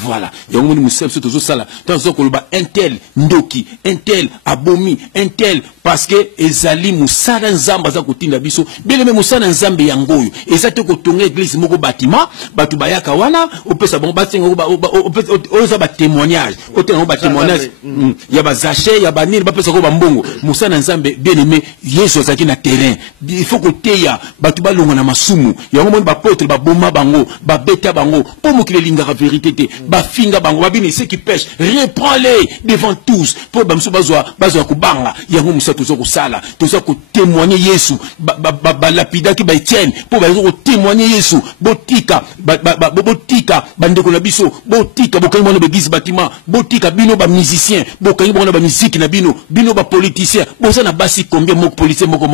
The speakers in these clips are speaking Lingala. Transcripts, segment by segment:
Voilà. Yango ni musem so tozo sala. Tanzo koloba intel ndoki, intel abomi, intel parce que ezali musala nzamba za kotinda biso. Bele me musala nzambe yangoyo. Ezate ko tonga église moko bâtiment, batu bayaka wana, opesa bon batinga oza ba témoignage. Otenga ba témoignage. Ya ba zaché, ya ba nini ba pesa ko ba mbongo. Musala nzambe bien aimé Yesu azaki na terrain. Il faut ko teya batu ba longa na masumu. Yango mon ba potre ba boma bango, ba beta bango. Pour mo kile linga vérité te. Ba finga bango babini ceux qui pêchent reprends-les devant tous pour bamso bazwa kubanga yango musa tozo ko sala tozo ko témoigner Yesu ba lapida ki ba Etienne pour bazo ko témoigner Yesu botika botika bandeko na biso botika bokangi bona l'église bâtiment botika bino ba musicien bokangi bona ba musique na bino ba politicien boza na basi combien moko politicien moko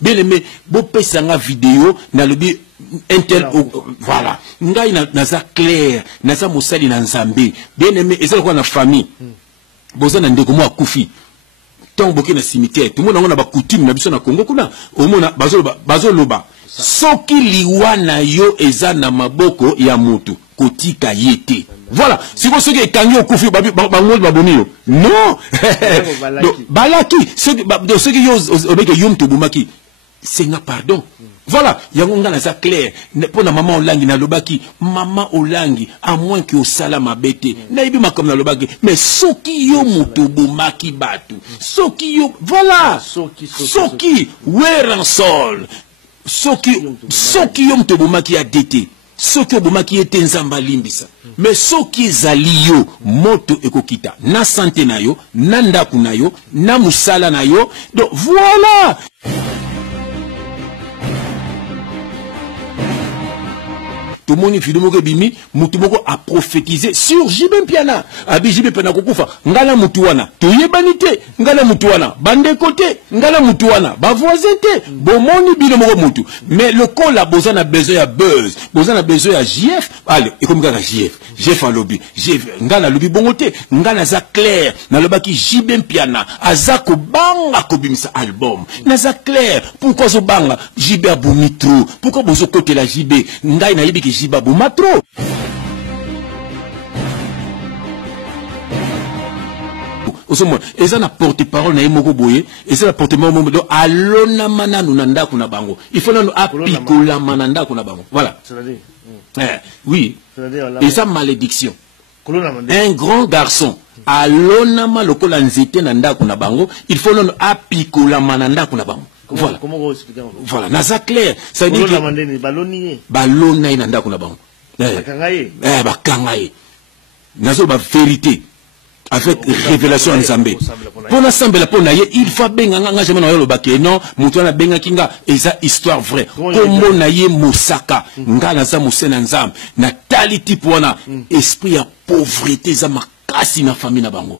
bien aimé, beau pesanga vidéo, na lobi intel, voilà. Ngai naza clair, naza mosali na nzambe. Bien aimé, et ça quoi na famille. Boza na ndeko mo akufi. Tant boké na cimetière, tout le monde a ba coutume na biso na Congo kuna. Au mona bazo loba. Soki liwa na yo eza na maboko ya mutu, kotika yete. Voilà, si vous savez que vous avez fait non, balaki, ceux qui ont c'est un pardon. Voilà, il y a un ça clair. Pour la maman Olangi na lobaki, maman Olangi, à moins que au salama bête, naïbima comme na lobaki, mais soki yo mutobumaki batu, soki yo, voilà, soki, weran sol, soki yo mutobumaki a dété. Soki obomaki ete nzamba limbisa mais soki ezali yo moto ekokita na santé na yo na ndaku na yo na musala na yo donc voilà tout le monde vidéo moko bimi mutu moko a prophétisé sur Jibem Piana abi Jibem Piana kokufa ngala mutu wana toyebani te ngala mutu wana bande côté ngala mutu wana ba voisin te bomoni bino moko mutu mais le col a besoin a besoin ya buzz besoin a besoin ya JF allez et comme ngala JF a lobby JF ngala lobby bongote ngala za clair na lobaki Jibem Piana azako banga ko bimisa album na za clair pourquoi zo banga JB abomitro pourquoi bozo côté la JB ngai na yebiki Jiba Boumatro. Et ça n'a porte-parole na moko boye et ça n'a porte-parole modo alona mananu nanda kuna bango. Il faut nous apikola mananda kuna bango. Voilà. Oui. Et ça malédiction. Un grand garçon alona lokola nzete nanda kuna bango, il faut nous apikola mananda kuna bango. Voilà. Voilà, naza clair. Ça veut dire que balona inanda kuna bango. Bakangaye. Nazo ba vérité avec révélation en Zambé. Pour l'ensemble la pona il faut benga nga jamais na yo bake non, mutu na benga kinga eza histoire vraie. Comment na ye Mosaka, nga naza musena nzam, na taliti pona esprit ya pauvreté za makasi na famille na bango.